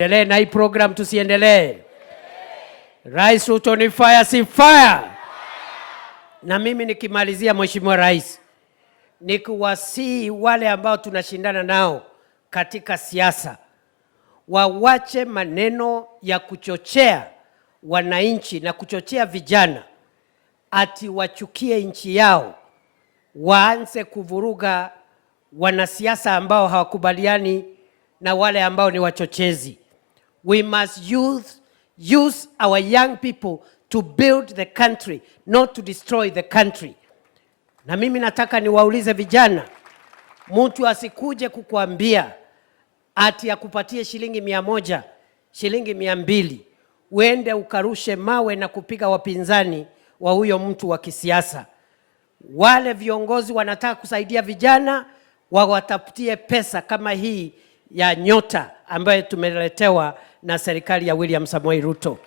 Endelee na hii program, tusiendelee? Rais Ruto ni fire, si fire? Na mimi nikimalizia, Mheshimiwa Rais, nikuwasihi wale ambao tunashindana nao katika siasa wawache maneno ya kuchochea wananchi na kuchochea vijana ati wachukie nchi yao, waanze kuvuruga wanasiasa ambao hawakubaliani na wale ambao ni wachochezi. We must use our young people to build the country, not to destroy the country. Na mimi nataka niwaulize vijana, mtu asikuje kukuambia ati akupatie shilingi 100, shilingi 200, uende ukarushe mawe na kupiga wapinzani wa huyo mtu wa kisiasa. Wale viongozi wanataka kusaidia vijana, wawatafutie pesa kama hii ya Nyota ambayo tumeletewa na serikali ya William Samoei Ruto.